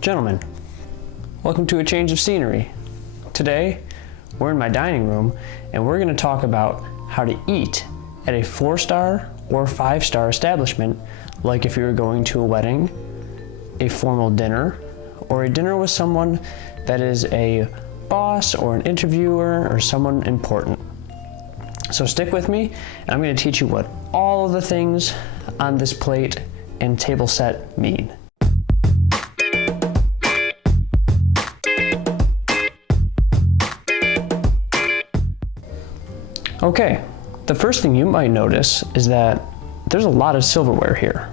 Gentlemen, welcome to a change of scenery. Today, we're in my dining room and we're going to talk about how to eat at a 4-star or 5-star establishment, like if you were going to a wedding, a formal dinner, or a dinner with someone that is a boss or an interviewer or someone important. So stick with me and I'm going to teach you what all of the things on this plate and table set mean. Okay, the first thing you might notice is that there's a lot of silverware here.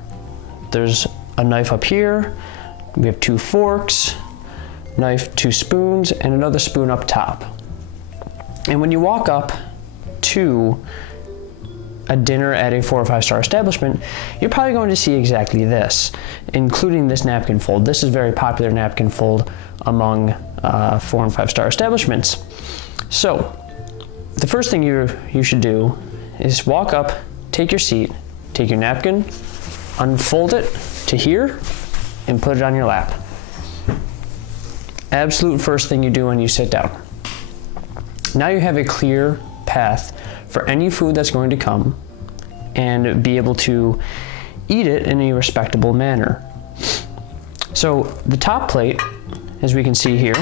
There's a knife up here, we have 2 forks, knife, 2 spoons, and another spoon up top. And when you walk up to a dinner at a 4 or 5-star establishment, you're probably going to see exactly this, including this napkin fold. This is a very popular napkin fold among 4 and 5-star establishments. So, the first thing you should do is walk up, take your seat, take your napkin, unfold it to here, and put it on your lap. Absolute first thing you do when you sit down. Now you have a clear path for any food that's going to come and be able to eat it in a respectable manner. So the top plate, as we can see here,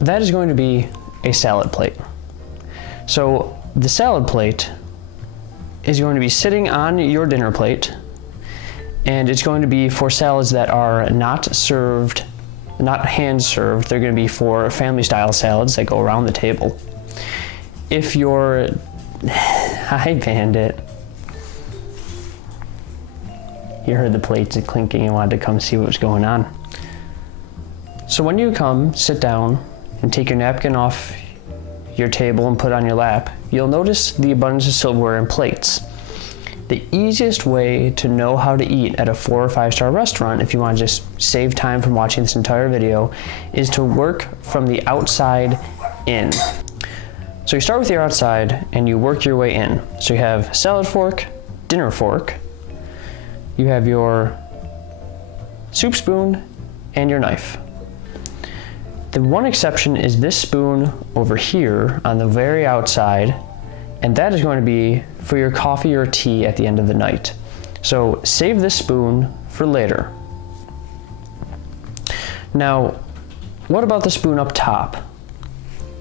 that is going to be a salad plate. So the salad plate is going to be sitting on your dinner plate, and it's going to be for salads that are not served, not hand served. They're going to be for family style salads that go around the table. If you're, hi Bandit, you heard the plates clinking and wanted to come see what was going on. So when you come, sit down and take your napkin off your table and put it on your lap, you'll notice the abundance of silverware and plates. The easiest way to know how to eat at a 4 or 5-star restaurant, if you want to just save time from watching this entire video, is to work from the outside in. So you start with your outside and you work your way in. So you have salad fork, dinner fork, you have your soup spoon, and your knife. The one exception is this spoon over here on the very outside, and that is going to be for your coffee or tea at the end of the night. So save this spoon for later. Now, what about the spoon up top?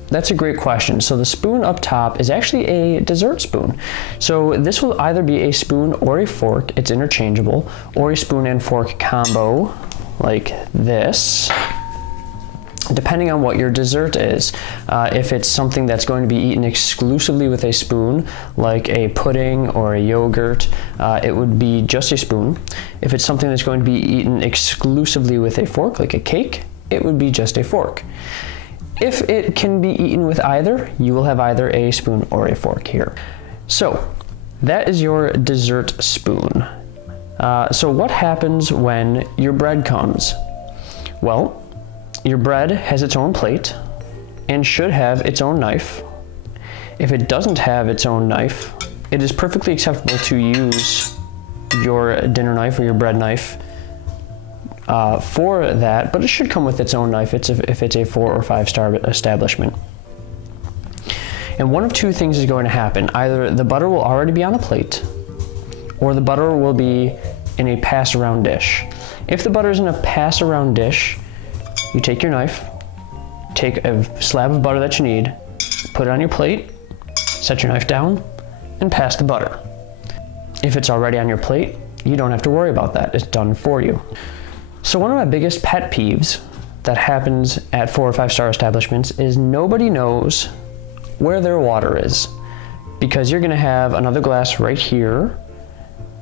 That's a great question. So the spoon up top is actually a dessert spoon. So this will either be a spoon or a fork, it's interchangeable, or a spoon and fork combo like this, depending on what your dessert is. If it's something that's going to be eaten exclusively with a spoon, like a pudding or a yogurt, it would be just a spoon. If it's something that's going to be eaten exclusively with a fork, like a cake, it would be just a fork. If it can be eaten with either, you will have either a spoon or a fork here. So that is your dessert spoon. So what happens when your bread comes? Well, your bread has its own plate and should have its own knife. If it doesn't have its own knife, it is perfectly acceptable to use your dinner knife or your bread knife for that, but it should come with its own knife if it's a 4 or 5-star establishment. And one of two things is going to happen. Either the butter will already be on a plate, or the butter will be in a pass-around dish. If the butter is in a pass-around dish, you take your knife, take a slab of butter that you need, put it on your plate, set your knife down, and pass the butter. If it's already on your plate, you don't have to worry about that. It's done for you. So one of my biggest pet peeves that happens at 4 or 5-star establishments is nobody knows where their water is, because you're going to have another glass right here,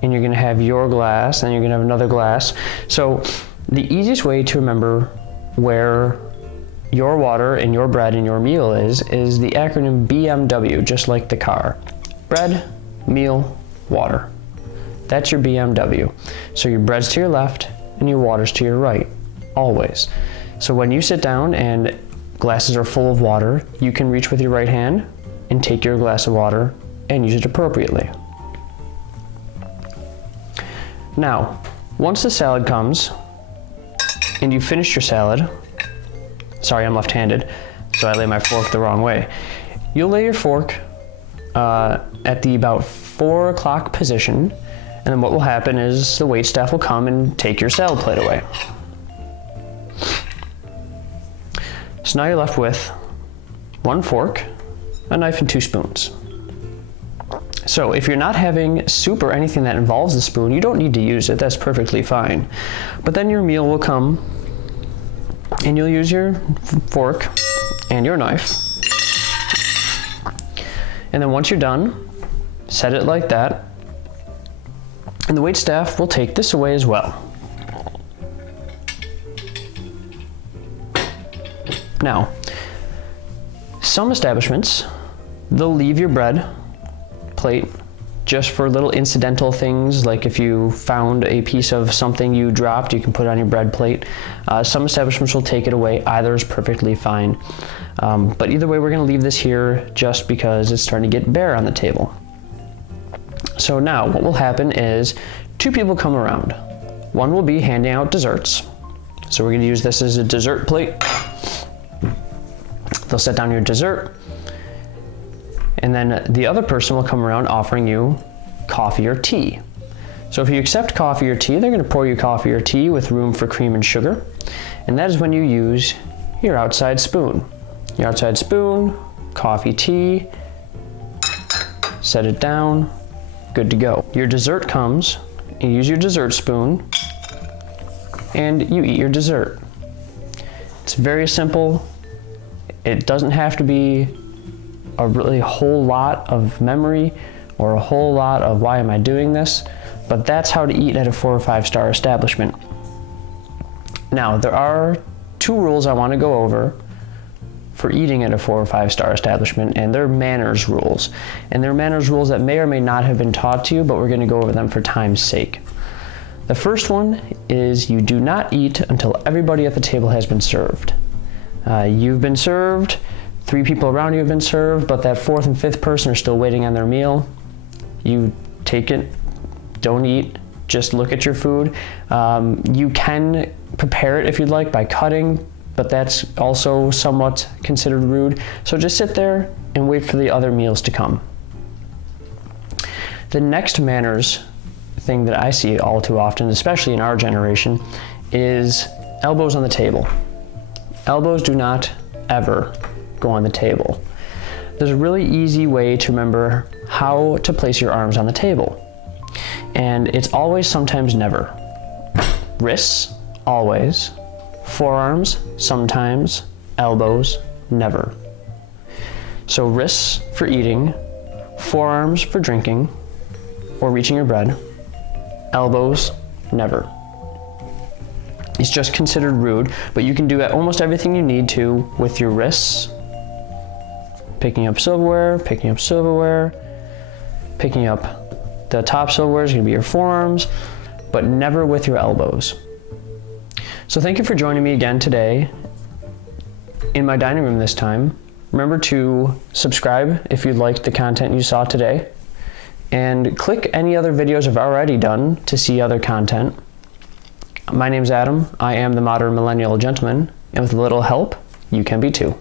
and you're going to have your glass, and you're going to have another glass. So the easiest way to remember where your water and your bread and your meal is the acronym BMW, just like the car. Bread, meal, water. That's your BMW. So your bread's to your left and your water's to your right, always. So when you sit down and glasses are full of water, you can reach with your right hand and take your glass of water and use it appropriately. Now, once the salad comes, and you finished your salad, sorry, I'm left-handed, so I lay my fork the wrong way. You'll lay your fork at the about 4 o'clock position, and then what will happen is the waitstaff will come and take your salad plate away. So now you're left with 1 fork, a knife, and 2 spoons. So if you're not having soup or anything that involves the spoon, you don't need to use it, that's perfectly fine. But then your meal will come, and you'll use your fork and your knife. And then once you're done, set it like that, and the waitstaff will take this away as well. Now, some establishments, they'll leave your bread plate just for little incidental things, like if you found a piece of something you dropped, you can put it on your bread plate. Some establishments will take it away. Either is perfectly fine. But either way, we're going to leave this here just because it's starting to get bare on the table. So now what will happen is 2 people come around. One will be handing out desserts. So we're going to use this as a dessert plate. They'll set down your dessert. And then the other person will come around offering you coffee or tea. So if you accept coffee or tea, they're going to pour you coffee or tea with room for cream and sugar. And that is when you use your outside spoon. Your outside spoon, coffee, tea, set it down, good to go. Your dessert comes, you use your dessert spoon, and you eat your dessert. It's very simple. It doesn't have to be a really whole lot of memory or a whole lot of why am I doing this, but that's how to eat at a 4 or 5 star establishment. Now, there are 2 rules I want to go over for eating at a 4 or 5 star establishment, and they're manners rules. And they're manners rules that may or may not have been taught to you, but we're going to go over them for time's sake. The first one is you do not eat until everybody at the table has been served. You've been served, 3 people around you have been served, but that 4th and 5th person are still waiting on their meal. You take it, don't eat, just look at your food. You can prepare it if you'd like by cutting, but that's also somewhat considered rude. So just sit there and wait for the other meals to come. The next manners thing that I see all too often, especially in our generation, is elbows on the table. Elbows do not ever go on the table. There's a really easy way to remember how to place your arms on the table. And it's always, sometimes, never. Wrists, always. Forearms, sometimes. Elbows, never. So wrists for eating, forearms for drinking or reaching your bread, elbows, never. It's just considered rude, but you can do almost everything you need to with your wrists. Picking up silverware, picking up the top silverware is going to be your forearms, but never with your elbows. So thank you for joining me again today in my dining room this time. Remember to subscribe if you liked the content you saw today, and click any other videos I've already done to see other content. My name's Adam. I am the modern millennial gentleman, and with a little help, you can be too.